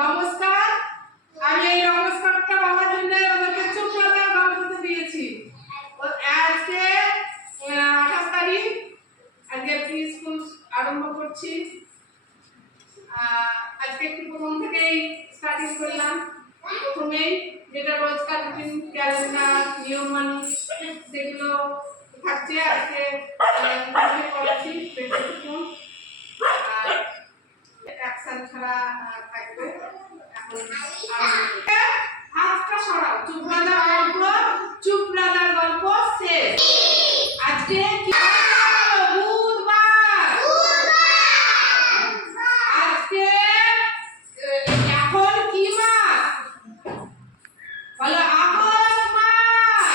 নমস্কার। আমি এই নমস্কারটা বলার জন্য ওদেরকে চুপ করার গল্পটা দিয়েছি। আজকে 28 তারিখ, আজকে প্রি স্কুল আরম্ভ করছি। আজকে একটু প্রথম থেকেই স্টার্টিং করলাম। প্রথমেই যেটা রোজকার রুটিন ক্যালেন্ডার নিয়ম মানি সেগুলো থাকছে। আজকে করেছি অ্যাকশন ছাড়া থাকবে। এখন হাতটা সরাও। চুপ রাজার গল্প শেষ। আজকে কি বুধবার। আজকে এখন কি মাস বলো? আগস্ট মাস।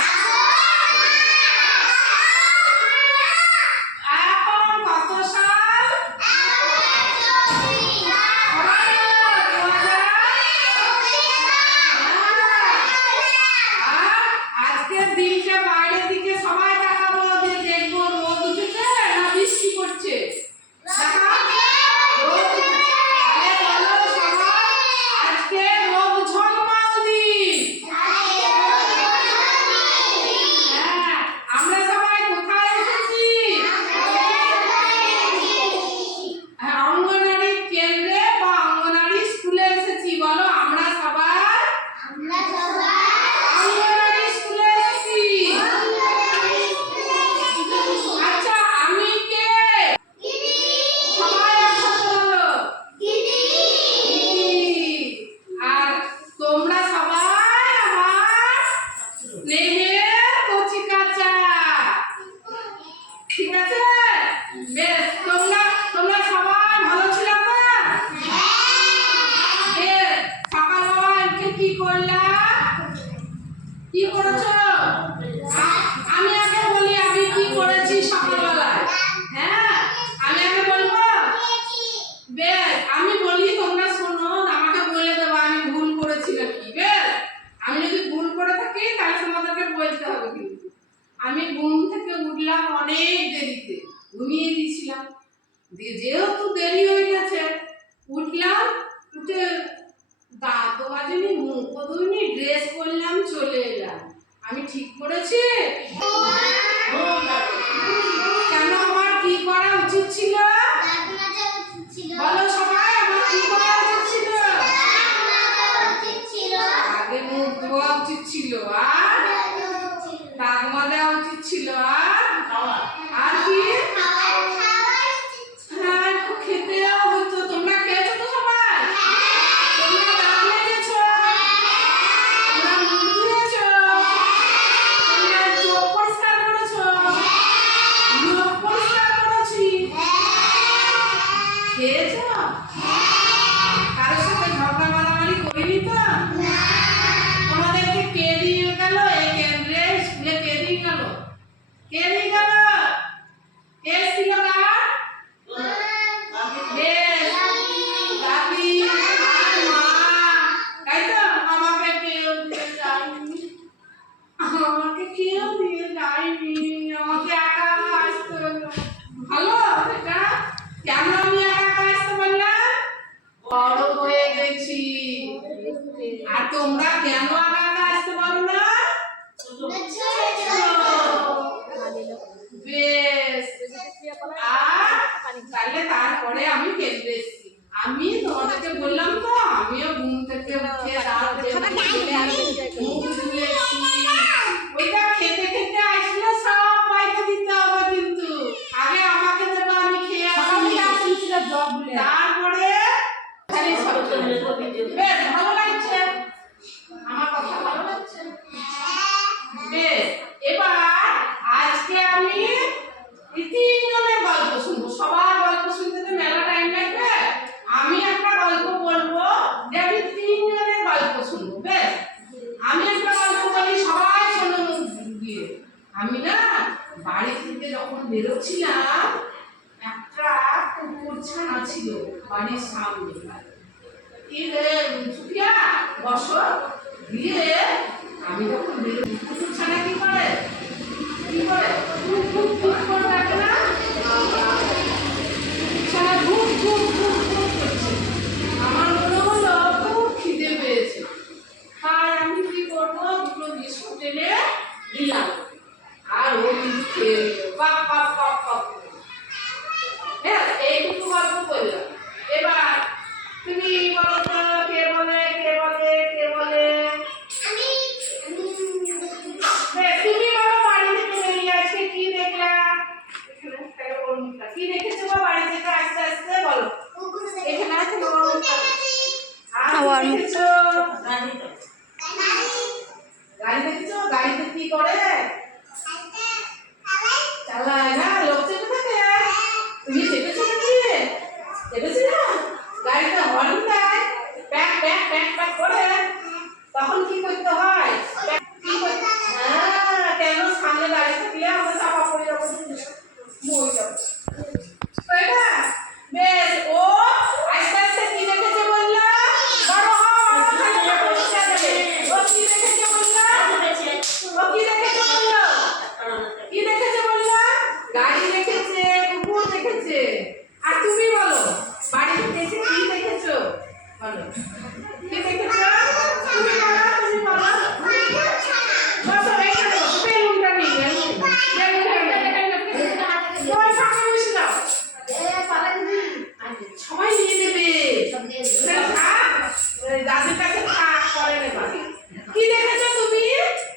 এখন কত সাল? আজকের দিনটা বাইরের দিকে সবাই তাকাবো, দিয়ে দেখবো রোদ উঠেছে না বৃষ্টি পড়ছে। আজকে রোদ ঝলমল দিন। হ্যাঁ, আমরা সবাই কোথায় এসেছি? অঙ্গনারী কেন্দ্রে বা অঙ্গনারী স্কুলে এসেছি। বলো আমরা সবাই অঙ্গনারী স্কুলে এসেছি। আচ্ছা, আমি কে? সবাই একসাথে বলো। আর তোমরা সবাই আমার স্নেহের কচি কাঁচা। ঠিক আছে? বেশ, তোমরা সবাই ভালো ছিল না? বেশ, সকালবেলা উঠে কি করলা? কি করেছো? আমি আগে বলি আমি কি করেছি সকালবেলায়। হ্যাঁ, আমি আগে বলবো? বেশ, আমি বলি তোমরা শোনো, আমাকে বলে দেবো আমি ভুল করেছি নাকি। বেশ, আমি যদি ভুল করে থাকি তাহলে তোমাদেরকে বলতে হবে। কিন্তু আমি ঘুম থেকে উঠলাম অনেক দেরিতে, ঘুমিয়ে দিয়েছিলাম। যেহেতু দেরি হয়ে গেছে, উঠলাম, উঠে দাঁত বাজেনি, মুখও ধুইনি, ড্রেস পরলাম, চলে এলাম। আমি ঠিক করেছি? কেন আমার কি করা উচিত ছিল? বলো সবাই, আমার কি করা উচিত ছিল? আগে মুখ ধোয়া উচিত ছিল, আর দাঁত মাজা উচিত ছিল, আর কি? হ্যাঁ, একটু খেতেও হতো। তোমরা খেয়েছো তো সবাই? তোমরা দাঁত মেজেছো? তোমরা মুখ ধুয়েছো? তোমরা চোখ পরিষ্কার করেছো? মুখ পরিষ্কার করেছি। খেয়েছো? কারোর সাথে ঝগড়া মারামারি করিনি তো? তোমাদেরকে কে দিয়ে গেল এই কেন্দ্রে স্কুলে? কে দিয়ে গেল? কে দিয়ে গেল? কে ছিল তার? বেশ, দাদি আর মা, তাই তো? আমাকে কেউ দিয়ে যায়নি। আমাকে একা আসতে হলো। ভালো এটা? কেন আমি একা আসতে বললাম? বড় হয়ে গেছি। আর তোমরা কেন একা আসতে পারো না? বেশ, আর তাহলে তারপরে আমি কেন্দ্রে এসেছি। আমি তোমাদেরকে বললাম তো, আমিও ঘুম থেকে উঠে মুখ ধুয়েছি। ওইটা খেতে খেতে আসলে সব বাইকে দিতে হবে, কিন্তু আগে আমাকে দেবো, আমি খেয়ে আসি। তারপরে বেশ, ভালো লাগছে আমার কথা? ভালো লাগছে? বেশ, এবার আজকে আমি তিনজনের গল্প শুনবো। সবার গল্প শুনতে তো মেলা টাইম লাগবে। আমি একটা গল্প বলবো, যে আমি তিনজনের গল্প শুনবো। বেশ, আমি একটা গল্প বলি, সবাই শোনো মুখ দিয়ে। আমি না বাড়ি থেকে যখন বেরোচ্ছিলাম, একটা কুকুর ছানা ছিল বাড়ির সামনে। কি রে সুফিয়া, বসো। দিয়ে আমি যখন বেরোই, কুকুর ছানা কি করে? ধুপ ধুপ ধুপ করে ডাকে না? ছানা ধুপ ধুপ ধুপ ধুপ করছে। আমার মনে হলো বলো তো, কে বলে কে বলে কে বলে? তুমি বলো, বাড়ি থেকে বেরিয়ে আজকে কি দেখলা? কি দেখেছো গো বাড়ি থেকে আস্তে আস্তে বলো? এখানে আছে বাবা মুখটা। আর কি দেখেছো? গাড়ি দেখেছো? গাড়িতে কি করে? চালায় না? লোক চেপে থাকে? তুমি চেপেছো নাকি? চেপেছিল? গাড়িতে হর্ন দেয়, প্যাক প্যাক প্যাক প্যাক করে, তখন কি করতে হয়? হ্যাঁ, কেন সামনে দাঁড়িয়ে থাকলে আমরা চাপা পড়ে যাবো, মরে যাবো। তাই না? বেশ, ও আস্তে আস্তে কি দেখেছে বললো? বড় হও, বড় হও, পরিষ্কার দেবে। ও কি দেখেছে বললো? ও কি দেখেছে বললো? কি দেখেছে বললো? গাড়ি দেখেছে, কুকুর দেখেছে। আর তুমি বলো, বাড়িতে এসে কি দেখেছো বলো? কি দেখেছো? তুমি বলো, তুমি বলো। বসো, এইখানে বসো, বেলুনটা নিয়ে সবাই নিয়ে নেবে। দাদির কাছে থাক, পরে নেবা। কি দেখেছো তুমি?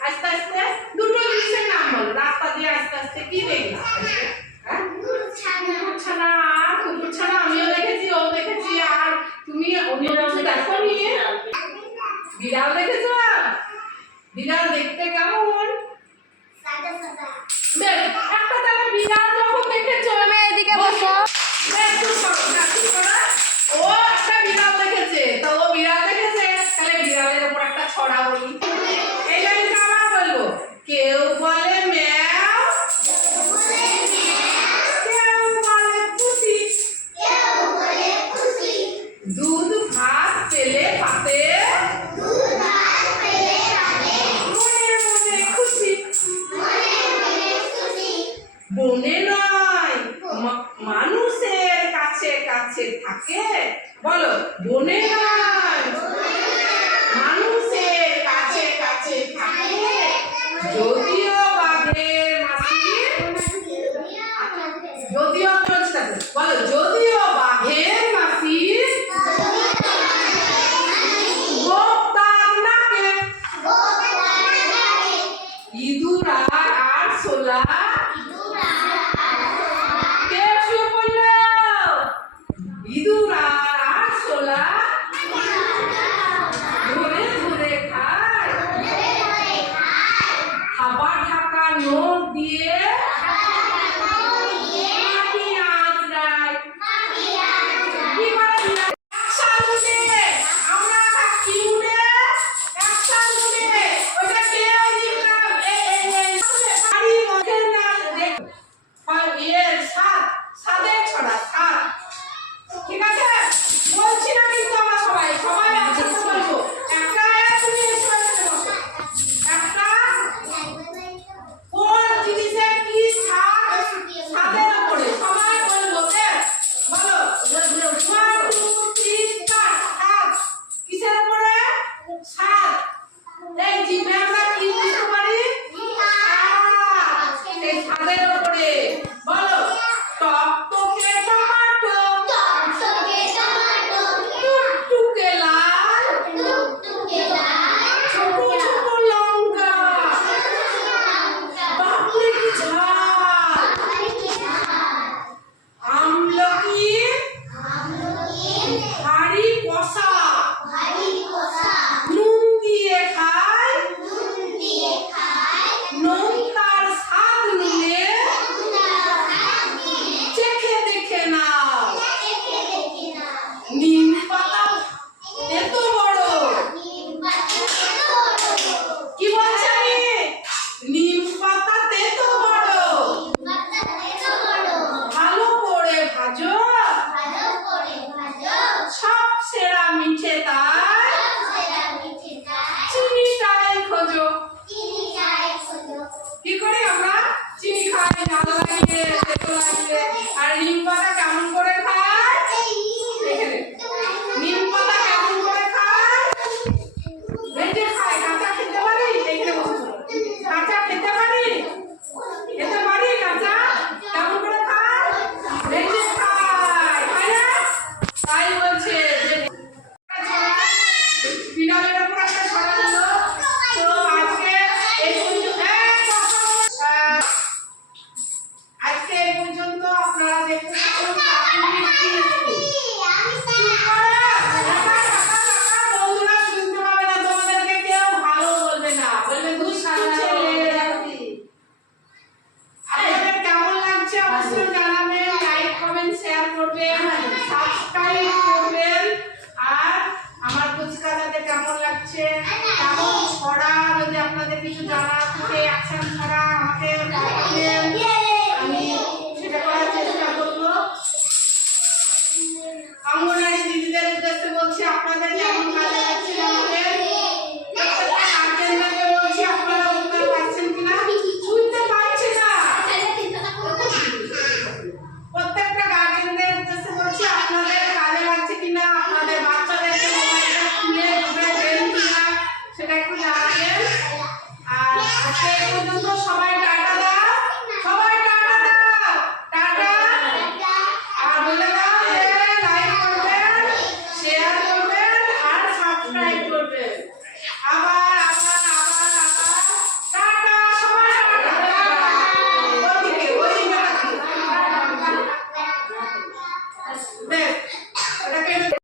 আস্তে আস্তে দুটো জিনিসের নাম বলো, রাস্তা দিয়ে আস্তে আস্তে কি দেখলা? কুকুর ছানা আমিও দেখেছি, ও দেখেছি। আর তুমি অন্য কিছু দেখো নি? বিড়াল দেখেছো? বিড়াল দেখতে কেমন? বেশ, একটা তাহলে বিড়াল যখন দেখেছো, এদিকে বসো। ও একটা বিড়াল দেখেছে, তো ও বিড়াল দেখেছে, তাহলে বিড়ালের উপর একটা ছড়া বলি। এই লাইনটা আবার বলবো। কেউ বলে ম্যাও, কেউ বলে পুষি, দুধ ভাত পেলে পাতে, মনে মনে খুশি। বনে নয়, মানুষের কাছে কাছে থাকে, বলো বনে নয়, মানুষের কাছে কাছে থাকে। যদিও বাঘের মাসি, যদিও চলছে, বলো যদিও বাঘের মাসি, গোপ তার নাকে, ইঁদুর আর আরশোলা, কে শুয়ে পড়লো? ইঁদুর আর আরশোলা ধরে ধরে খায়, খাবার ঢাকা নোট দিয়ে মাটি আঁচড়ায়। কি করে দিলা? অ্যাকশন মুডে, আমরা কি মুডে? অ্যাকশন মুডে। ওটা কে ওইদিকটা? এই বাড়ি মধ্যে না দেখ, সাদের ছড়া, সাত। ঠিক আছে? বলছি না কিন্তু আমরা সবাই একসাথে বলবো। একটা তুমি এসে বসো। একটা কোন জিনিসের কি ছাদ? ছাদের উপরে সবাই বলবো। বলো, 1 2 3 4, ছাদ। কিসের উপরে? ছাদ। এই জিভে আমরা কি বুঝতে পারি? এই ছাদের উপরে। বলো, টকটকে টমেটো, টুকটুকে লাল, ছোট ছোট লঙ্কা, বাপরে কি ঝাল, আমলকি হাড়ি কষা, নুন দিয়ে খায়, নুন তার স্বাদ নিয়ে চেখে দেখে নাও। নিম পাতা এত বড়, কি বলছি আমি? নিম পাতা এত বড়, ভালো করে ভাজো, সব সেরা মিঠে তাই, চিনিটাই খোঁজো। কি করে আমরা চিনি খাই? ঝাল লাগিয়ে, তেতো লাগিয়ে। আর নিম পাতা কেমন করে খায়? এখানে নিম পাতা কেমন করে খায়? ভেজে খায়। কাঁচা খেতে পারি? এইখানে বসে কাঁচা খেতে পারি? খেতে পারি কাঁচা? কেমন করে খায়? ভেজে খায়, তাই না? তাই বলছে যে কিছু জানার থাকে অ্যাকশন ছাড়া আমাকে